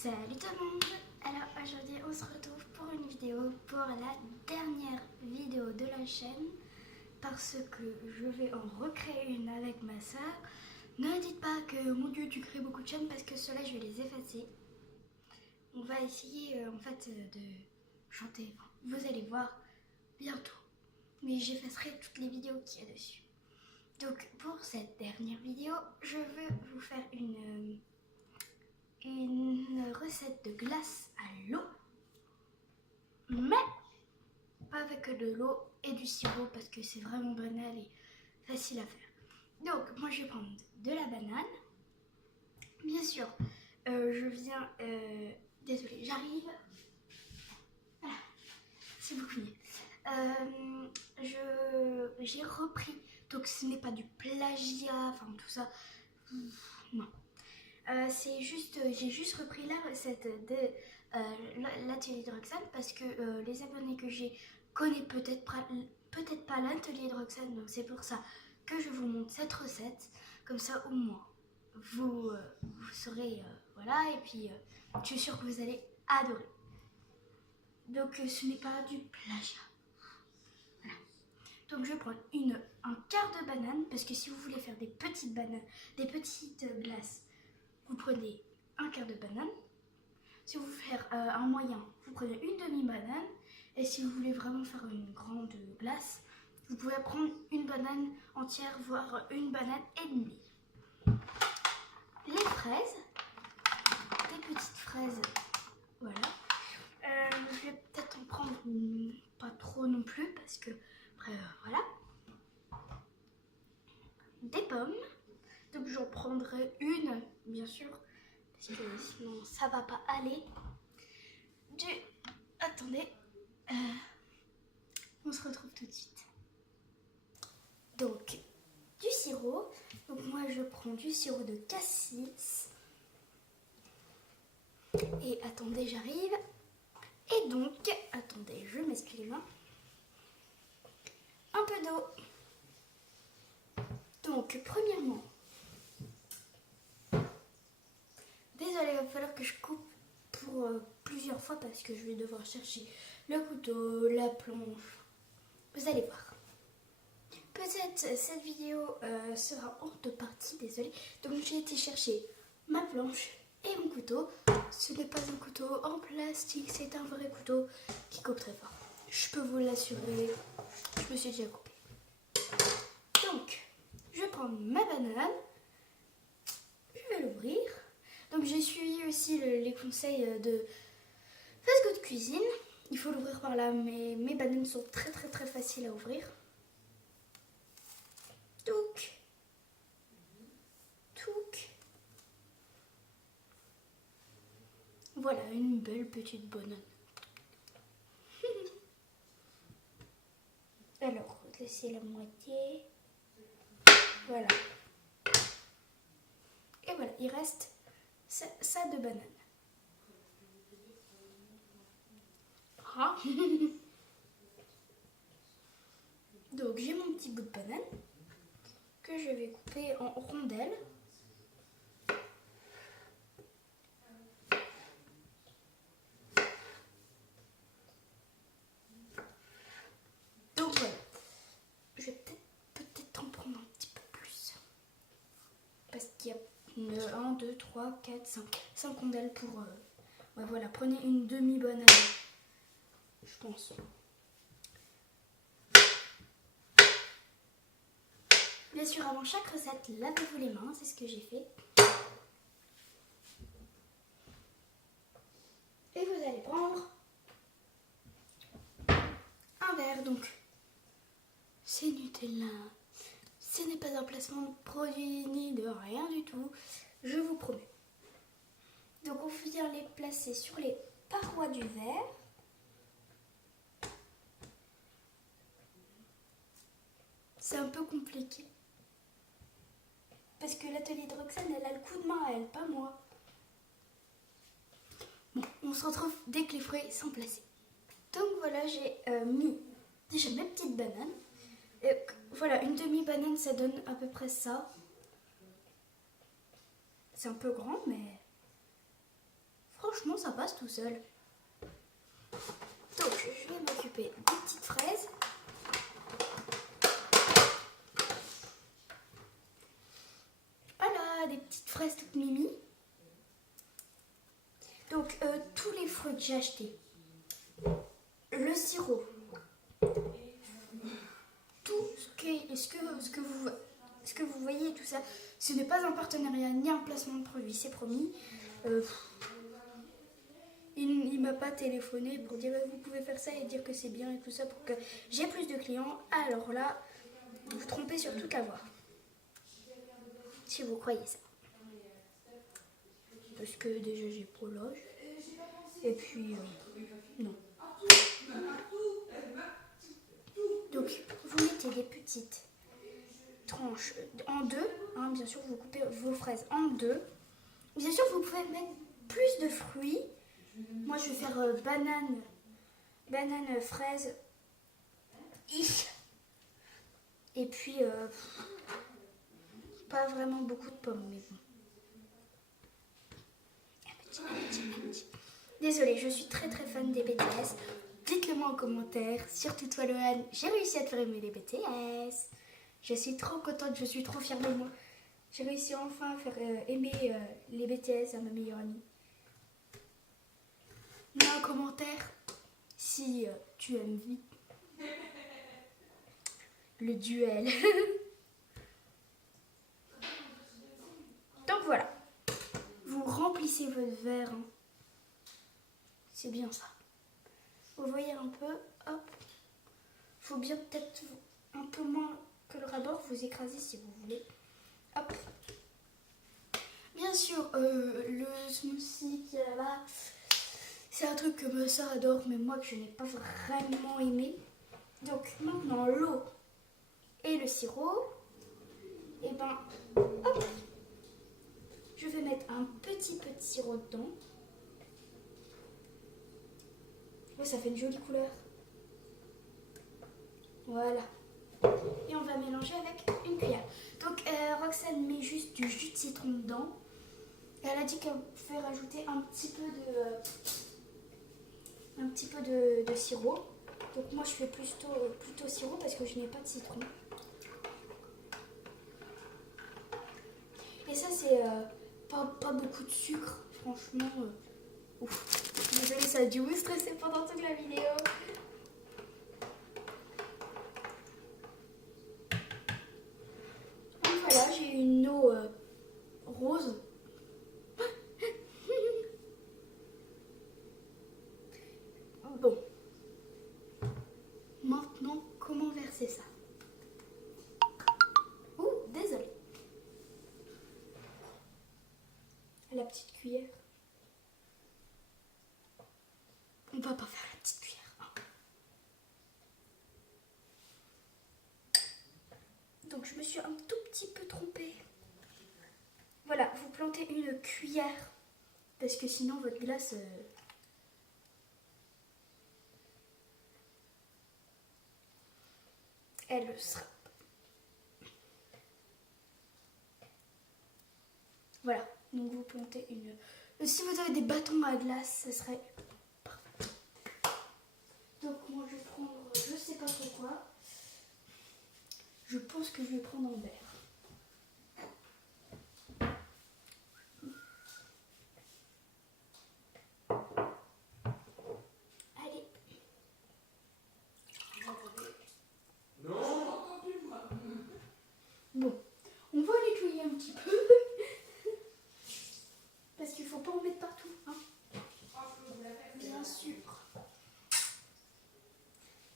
Salut tout le monde. Alors aujourd'hui on se retrouve pour une vidéo, pour la dernière vidéo de la chaîne, parce que je vais en recréer une avec ma soeur. Ne dites pas que mon dieu tu crées beaucoup de chaînes, parce que ceux-là je vais les effacer. On va essayer de chanter, vous allez voir bientôt, mais j'effacerai toutes les vidéos qu'il y a dessus. Donc pour cette dernière vidéo je veux vous faire une recette de glace à l'eau, mais pas avec de l'eau et du sirop, parce que c'est vraiment banal et facile à faire. Donc moi je vais prendre de la banane, bien sûr. Je viens, désolée, j'arrive, voilà, c'est beaucoup mieux. J'ai repris, donc ce n'est pas du plagiat, enfin tout ça, non. C'est juste, j'ai juste repris la recette de l'atelier de Roxane, parce que les abonnés que j'ai connaissent peut-être pas l'atelier de Roxane, donc c'est pour ça que je vous montre cette recette, comme ça au moins vous saurez, voilà, et puis je suis sûre que vous allez adorer. Donc ce n'est pas du plagiat. Voilà. Donc je prends un quart de banane, parce que si vous voulez faire des petites bananes, des petites glaces, vous prenez un quart de banane. Si vous voulez faire un moyen, vous prenez une demi-banane. Et si vous voulez vraiment faire une grande glace, vous pouvez prendre une banane entière, voire une banane et demie. Les fraises, des petites fraises, voilà. Je vais peut-être en prendre pas trop non plus, parce que après, voilà. Des pommes, donc j'en prendrai une, bien sûr, parce que sinon ça va pas aller. Attendez, on se retrouve tout de suite. Donc, du sirop. Donc moi je prends du sirop de cassis. Et attendez, j'arrive. Et donc, attendez, je m'essuie les mains. Un peu d'eau. Donc, premièrement, désolée, il va falloir que je coupe pour plusieurs fois, parce que je vais devoir chercher le couteau, la planche. Vous allez voir. Peut-être cette vidéo sera en deux parties, désolée. Donc j'ai été chercher ma planche et mon couteau. Ce n'est pas un couteau en plastique, c'est un vrai couteau qui coupe très fort. Je peux vous l'assurer, je me suis déjà coupée. Donc, je vais prendre ma banane, je vais l'ouvrir. Donc j'ai suivi aussi les conseils de Fast Good Cuisine. Il faut l'ouvrir par là, mais mes bananes sont très faciles à ouvrir. Voilà, une belle petite banane. Alors, laissez la moitié. Voilà. Et voilà, il reste ça de banane. Ah. Donc, j'ai mon petit bout de banane que je vais couper en rondelles. Donc voilà, je vais peut-être en prendre un petit peu plus, parce qu'il y a 1, 2, 3, 4, 5 rondelles pour... ouais, voilà, prenez une demi-banane, je pense. Bien sûr, avant chaque recette, lavez-vous les mains, c'est ce que j'ai fait. Et vous allez prendre un verre, donc c'est Nutella. Ce n'est pas un placement de produit ni de rien du tout, je vous promets. Donc on vient les placer sur les parois du verre. C'est un peu compliqué, parce que l'atelier de Roxane, elle a le coup de main à elle, pas moi. Bon, on se retrouve dès que les fruits sont placés. Donc voilà, j'ai mis déjà mes petites bananes. Et voilà, une demi-banane, ça donne à peu près ça. C'est un peu grand, mais franchement, ça passe tout seul. Donc, je vais m'occuper des petites fraises. Voilà, des petites fraises toutes mimi. Donc, tous les fruits que j'ai achetés. Le sirop. Tout ce que vous voyez, tout ça, ce n'est pas un partenariat ni un placement de produit, c'est promis. Il m'a pas téléphoné pour dire vous pouvez faire ça et dire que c'est bien et tout ça pour que j'ai plus de clients. Alors là, vous vous trompez sur toute la voie. Si vous croyez ça. Parce que déjà j'ai pas l'âge. Et puis, non. Donc, vous mettez des petites tranches en deux. Hein, bien sûr, vous coupez vos fraises en deux. Bien sûr, vous pouvez mettre plus de fruits. Moi, je vais faire banane, fraise. Et puis, pas vraiment beaucoup de pommes, mais bon. Un petit. Désolée, je suis très très fan des BTS. Dites-le moi en commentaire. Surtout toi, Lohan, j'ai réussi à te faire aimer les BTS. Je suis trop contente, je suis trop fière de moi. J'ai réussi enfin à faire aimer les BTS à ma meilleure amie. Mets un commentaire si tu aimes vite le duel. Donc voilà. Vous remplissez votre verre. Hein. C'est bien ça. Vous voyez un peu, hop. Faut bien peut-être un peu moins que le rabord, vous écrasez si vous voulez. Hop. Bien sûr, le smoothie qui est là-bas, c'est un truc que ma soeur adore, mais moi que je n'ai pas vraiment aimé. Donc maintenant, l'eau et le sirop. Et ben, hop. Je vais mettre un petit peu de sirop dedans. Oh, ça fait une jolie couleur. Voilà. Et on va mélanger avec une cuillère. Donc Roxane met juste du jus de citron dedans. Elle a dit qu'elle pouvait rajouter un petit peu de sirop. Donc moi je fais plutôt sirop parce que je n'ai pas de citron. Et ça c'est pas beaucoup de sucre, franchement. Ouf. Désolée, ça a dû vous stresser pendant toute la vidéo. Donc voilà, j'ai une eau rose. Bon. Maintenant, comment verser ça? Ouh, désolée. La petite cuillère. On va pas faire la petite cuillère. Hein. Donc je me suis un tout petit peu trompée. Voilà, vous plantez une cuillère parce que sinon votre glace elle sera. Voilà, donc vous plantez une. Si vous avez des bâtons à glace, ce serait parfait. Donc moi je vais prendre, je sais pas trop quoi. Je pense que je vais prendre un verre. Allez. Bon, on va nettoyer un petit peu. Parce qu'il faut pas en mettre partout. Hein. Bien sûr.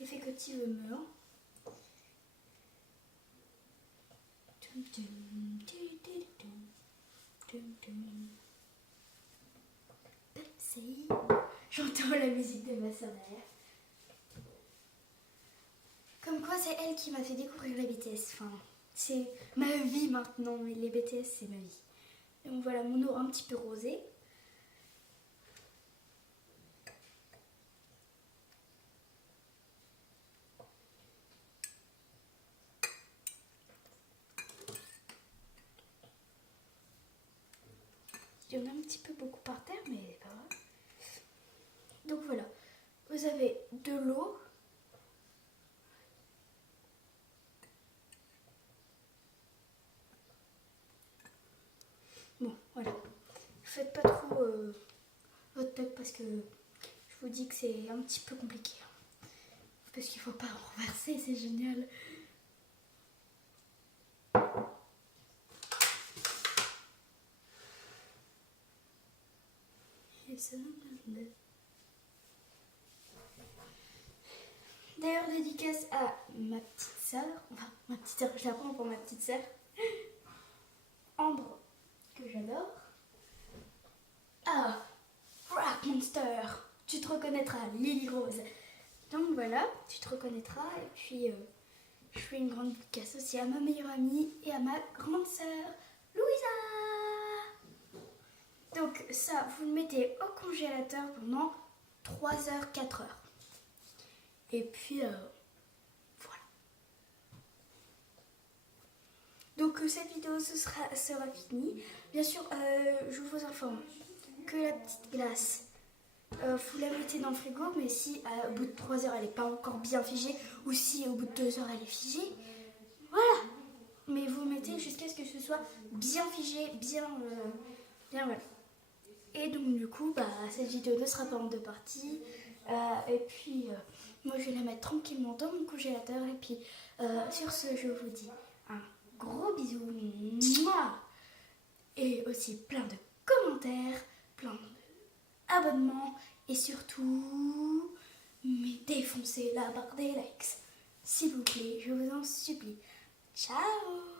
Effet que tu veux me. Pepsi. J'entends la musique de ma soeur derrière. Comme quoi, c'est elle qui m'a fait découvrir les BTS. Enfin, c'est ma vie maintenant. Mais les BTS, c'est ma vie. Donc voilà, mon eau un petit peu rosée. Il y en a un petit peu beaucoup par terre, mais pas grave. vous avez de l'eau. Bon, voilà. Faites pas trop votre tête parce que je vous dis que c'est un petit peu compliqué. Parce qu'il faut pas renverser, c'est génial. Et ça... D'ailleurs, dédicace à ma petite sœur, enfin ma petite sœur, je la prends pour ma petite sœur, Ambre, que j'adore. Ah, Rock Monster, tu te reconnaîtras, Lily Rose. Donc voilà, tu te reconnaîtras. Et puis, je fais une grande dédicace aussi à ma meilleure amie et à ma grande sœur, Louisa. Donc ça, vous le mettez au congélateur pendant 3 heures, 4 heures. Et puis, voilà. Donc cette vidéo sera finie. Bien sûr, je vous informe que la petite glace, vous la mettez dans le frigo, mais si au bout de 3 heures elle n'est pas encore bien figée, ou si au bout de 2 heures elle est figée, voilà. Mais vous mettez jusqu'à ce que ce soit bien figé, bien voilà. Et donc du coup, cette vidéo ne sera pas en 2 parties. Et puis, moi je vais la mettre tranquillement dans mon congélateur. Et puis, sur ce, je vous dis un gros bisou. Mouah, et aussi plein de commentaires, plein d'abonnements. Et surtout, mais défoncez la barre des likes. S'il vous plaît, je vous en supplie. Ciao!